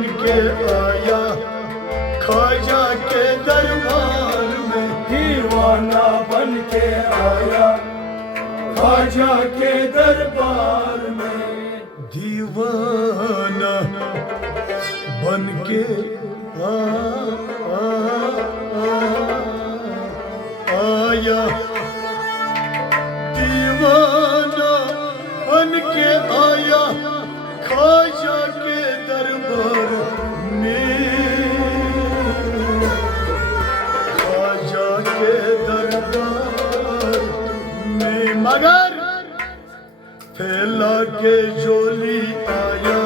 بن کے آیا خواجہ کے دربار میں، دیوانہ بن کے آیا خواجہ کے دربار میں، دیوانہ بن کے آیا، دیوانہ بن کے آیا خواجہ کے دربار میں، خواجہ کے دربار میں، مگر پھیلا کے جھولی آیا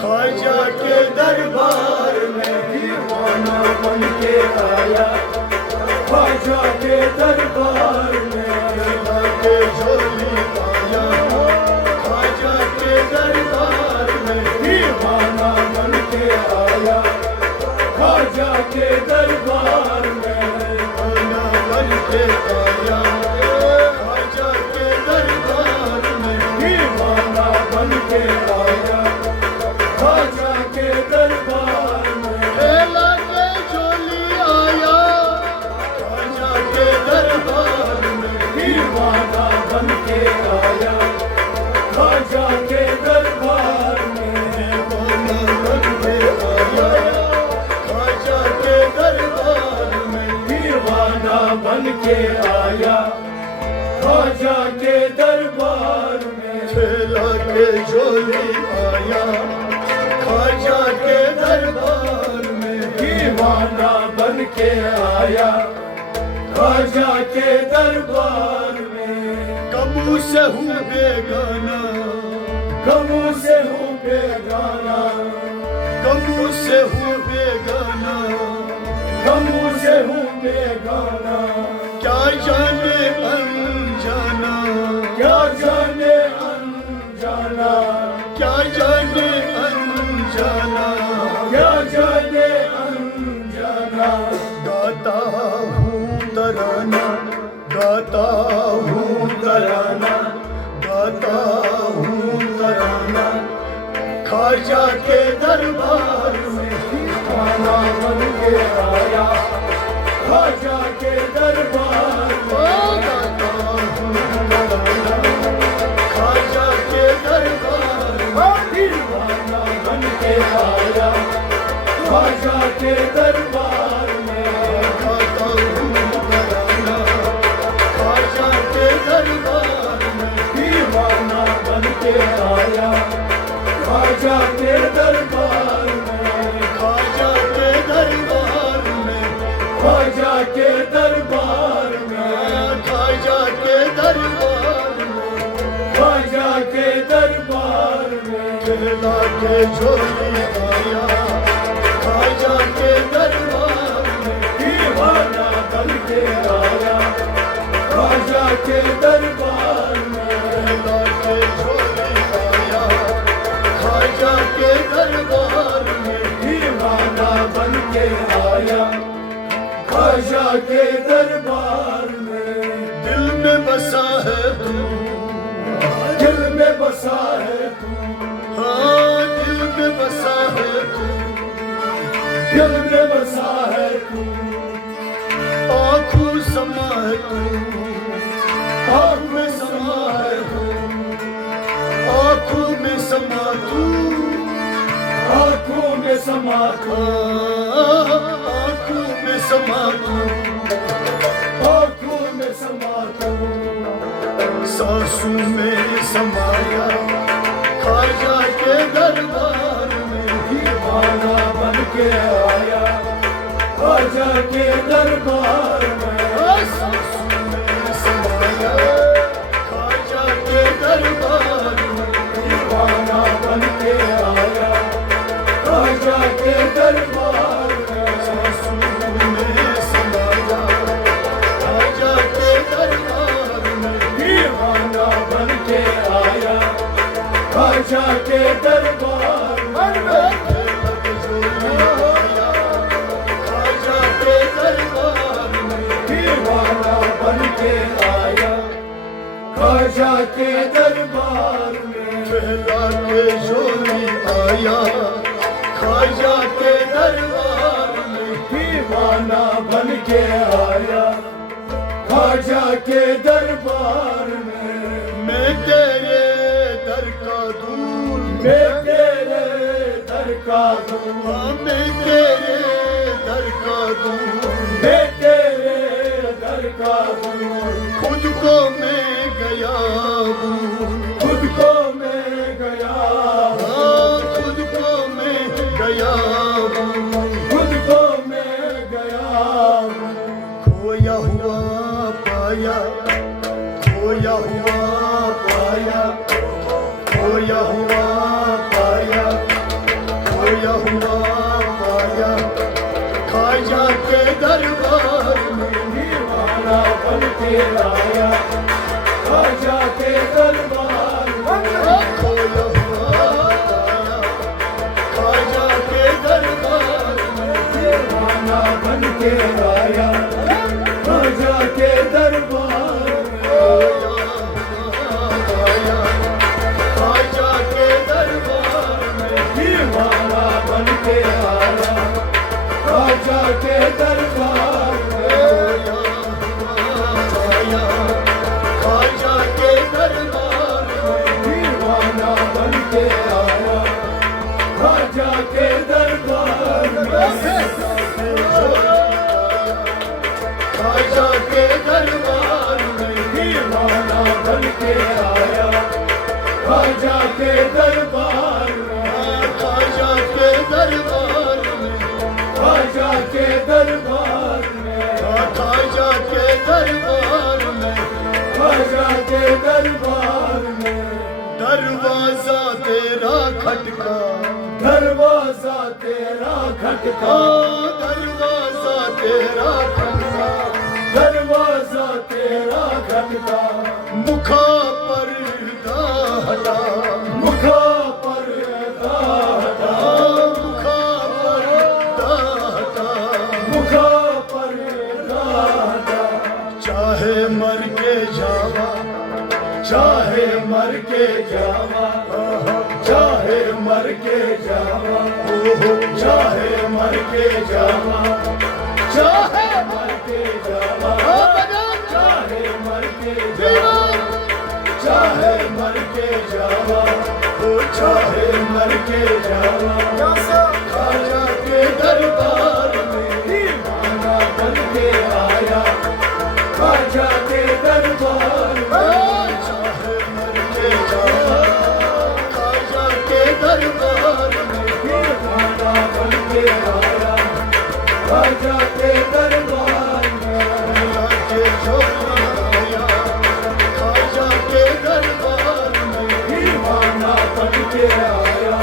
خواجہ کے دربار میں، دیوانہ بن کے آیا خواجہ کے دربار میں، پھیلا کے جھولی آیا خواجہ کے دربار میں، دیوانہ بن کے آیا خواجہ کے دربار میں، دیوانہ بن کے آیا خواجہ کے دربار میں، دیوانہ بن کے آیا خواجہ کے دربار میں، پھیلا کے جھولی آیا خواجہ کے دربار میں، دیوانہ بن کے آیا خواجہ کے دربار میں، دیوانہ بن کے آیا خواجہ کے دربار میں، دیوانہ بن کے آیا خواجہ کے دربار میں، پھیلا کے جھولی آیا خواجہ کے دربار میں، دیوانہ بن کے آیا خواجہ کے دربار میں، کبو سے ہوں بیگانہ، غموں سے ہوں بیگانہ، کبو سے ہوں بیگانہ، غموں سے ہوں بیگانہ، کیا جانے انجانا، کیا جانے انجانا، کیا جانے انجانا، کیا جانے انجانا، گاتا ہوں ترانہ، گاتا ہوں ترانہ، گاتا ہوں ترانہ خواجہ کے دربار میں، دیوانہ بن کے آیا خواجہ کے دربار میں، گاتا ہوں ترانہ خواجہ کے دربار میں، دیوانہ بن کے آیا خواجہ کے دربار میں، گاتا ہوں ترانہ خواجہ کے دربار میں، دیوانہ بن کے آیا خواجہ کے دربار میں، خواجہ کے دربار میں، خواجہ کے دربار میں، خواجہ کے دربار میں، خواجہ کے دربار میں، پھیلا کے جھولی آیا خواجہ کے دربار میں، دیوانہ بن کے آیا خواجہ کے دربار میں، پھیلا کے جھولی آیا خواجہ کے دربار میں، دیوانہ بن کے آیا خواجہ کے دربار میں، دل میں بسا ہے تو، دل میں بسا ہے تو، ہاں دل میں بسا ہے تو، دل میں بسا ہے تو، آنکھوں سما ہے تو، آنکھ میں سما ہے تو، آنکھوں میں سما تو، آنکھوں میں سما تو، آنکھوں میں سما تو، آنکھوں میں سما تو، سانسوں میں سمایا خواجہ کے دربار میں، دیوانہ بن کے آیا خواجہ کے دربار میں، سانسوں میں سمایا خواجہ کے دربار میں، دیوانہ بن کے آیا خواجہ کے دربار میں، سانسوں میں سمایا خواجہ کے دربار میں، دیوانہ بن کے آیا خواجہ کے دربار میں، خواجہ کے دربار میں، دیوانہ بن کے آیا خواجہ کے دربار میں، پھیلا کے جھولی آیا خواجہ کے دربار میں دیوانہ بن کے آیا خواجہ کے دربار میں تیرے در کا دور میں تیرے در کا دور میں تیرے در کا دور میں تیرے در کا دور خود کو میں گیا ہوں خود کو میں گیا خود کو میں گیا ہوں خود کو میں گیا کھویا ہوا پایا کھویا ہوا پایا کھویا ہوا پایا کھویا ہوا پایا خواجہ کے دربار میں دیوانہ بن کے آیا خواجہ کے دربار کھویا ہوا پایا خواجہ کے دربار میں دیوانہ بن کے آیا خواجہ کے دربار پایا خواجہ کے دربار میں دیوانہ بن کے آیا خواجہ کے دربار پایا خواجہ کے دربار میں دیوانہ بن کے آیا خواجہ کے دربار خواجہ کے دربار میں دیوانہ بن کے آیا خواجہ کے دربار خواجہ کے دربار میں خواجہ کے دربار خواجہ کے دربار میں خواجہ کے دربار میں دروازہ تیرا کھٹکا دروازہ تیرا کھٹکا دروازہ تیرا کھٹکا دروازہ تیرا کھٹکا مکھا پردہ ہٹا مکھا پردہ ہٹا مکھا پردہ ہٹا مکھا پردہ ہٹا چاہے مر کے جاوا چاہے مر کے جاوا چاہے مر کے جاوا چاہے مر کے جاوا چاہے مر کے جاوا چاہے مر کے جاوا چاہے مر کے جاوا چاہے مر کے جاوا خواجہ کے دربار میں دیوانہ بن کے آیا خواجہ کے دربار میں چاہے مر کے جاوا خواجہ کے دربار میں دیوانہ بن کے آیا خواجہ کے دربار میں خواجہ کے دربار میں دیوانہ بن کے آیا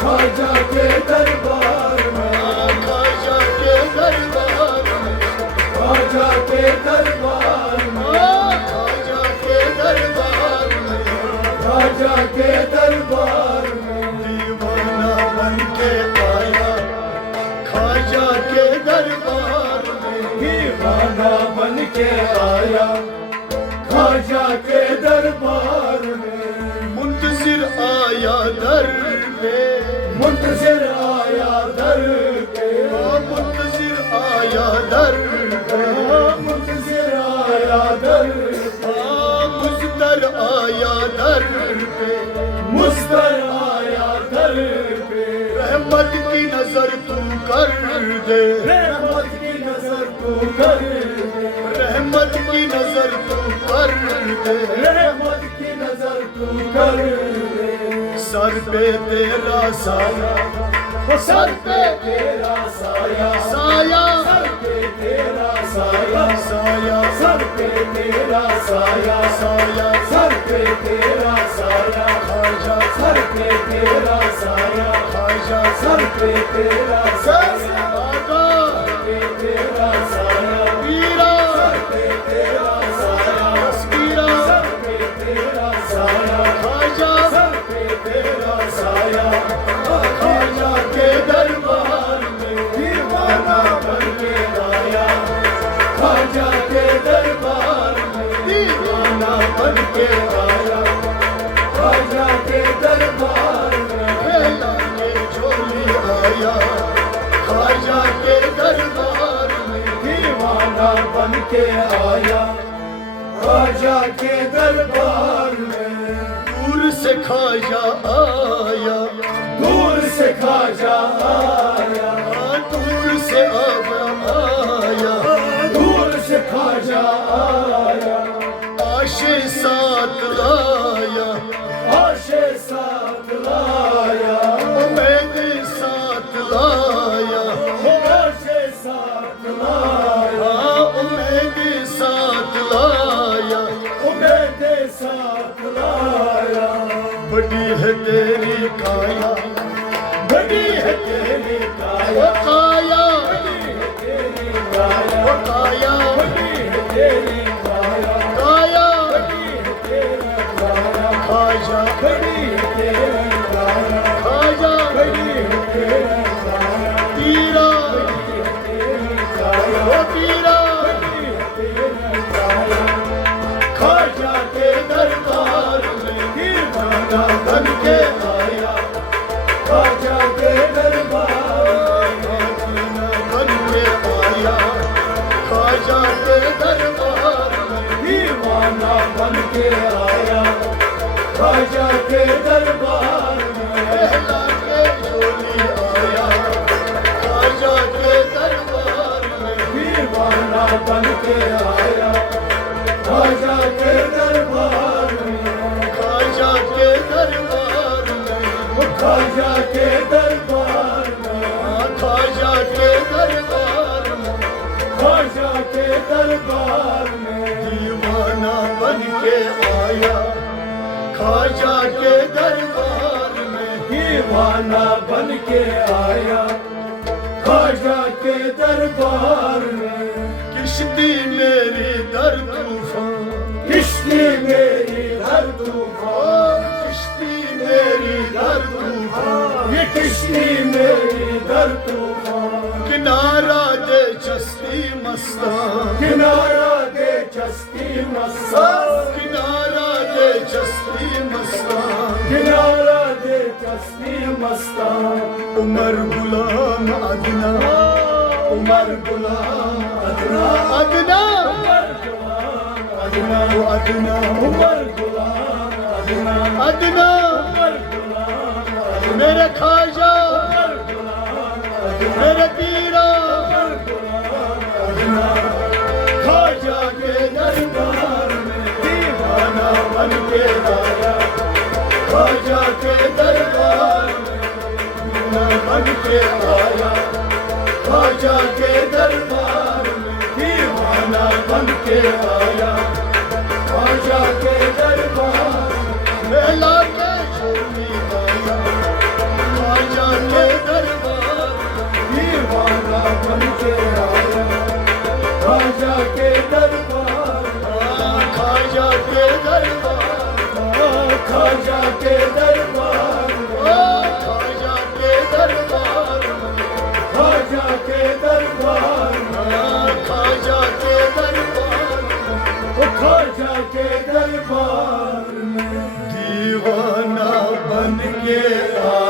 خواجہ کے دربار میں خواجہ کے دربار میں خواجہ کے دربار میں خواجہ کے دربار میں خواجہ کے دربار میں دیوانہ بن کے آیا خواجہ کے دربار میں دیوانہ بن کے آیا خواجہ کے دربار میں منتظر آیا در پہ منتظر آیا در پہ منتظر آیا در پہ منتظر آیا در پہ مستر آیا در پہ مستر آیا در پہ رحمت کی نظر تو کر دے رحمت کی نظر تو کر دے رحمت کی نظر تو کر دے رحمت کی نظر تو کر دے سر پہ تیرا سایہ سر پہ تیرا سایہ سایہ سر پہ تیرا سایہ سایہ سر پہ تیرا سایہ سایہ سر پہ تیرا سایہ خواجہ سر پہ تیرا سایہ خواجہ سر پہ تیرا سایہ آقا پہ تیرا سایہ پیرا سر پہ تیرا سایہ پیرا سر پہ تیرا سایہ خواجہ سر پہ تیرا سایہ خواجہ کے دربار میں دیوانہ بن کے آیا خواجہ کے دربار میں دیوانہ بن کے آیا خواجہ کے دربار میں کھیلا کے جھولی بن کے آیا خواجہ کے دربار میں دور سے خواجہ آیا دور سے خواجہ آیا دور سے آیا دور سے خواجہ آیا آشے ساتھ لایا آشے ساتھ لایا امید ساتھ لایا آشے ساتھ لایا امید ساتھ لایا امید ساتھ لایا بڑی ہے تیری کایا بڑی ہے تیری وہ کایا کایا وہ کایا بڑی ہے تیری کایا کایا بڑی ہے تیری کایا خواجہ بڑی ہے تیری کایا خواجہ بڑی ہے تیری کایا تیرا بڑی ہے تیری کایا وہ تیرا بڑی ہے تیری کایا خواجہ کے دربار میں دیوانہ بن کے آیا خواجہ کے دربار بن کے آیا خواجہ کے دربار میں دیوانہ بن کے آیا خواجہ کے دربار میں پہلا کے جولی آیا خواجہ کے دربار میں دیوانہ بن کے آیا خواجہ کے دربار میں خواجہ کے دربار میں خواجہ کے دربار میں خواجہ کے دربار میں خواجہ کے دربار میں دیوانہ بن کے آیا خواجہ کے دربار میں دیوانہ بن کے آیا خواجہ کے دربار میں کشتی میری در طوفان کشتی میری در طوفان کشتی میری در طوفان یہ کشتی میری در طوفان کنارہ دے چستی مستان کنارہ دے چستی مستان کنارہ دے چستی مستان کنارہ دے چستی مستان عمر غلام ادنا عمر غلام ادنا ادنا عمر غلام ادنا وہ ادنا عمر غلام ادنا ادنا عمر غلام ادنا میرے خواجہ عمر غلام ادنا میرے پیرا عمر غلام ادنا خواجہ کے دربار میں دیوانہ بن کے آیا خواجہ کے دربار میں بن کے آیا خواجہ کے دربار میں دیوانہ بن کے آیا خواجہ کے دربار میلا کے جولی آیا خواجہ کے دربار دیوانہ بن کے آیا خواجہ کے دربار خواجہ کے دربار خواجہ کے دربار خواجہ کے دربار خواجہ کے دربار خواجہ کے دربار خواجہ کے دربار میں دیوانہ بن کے آیا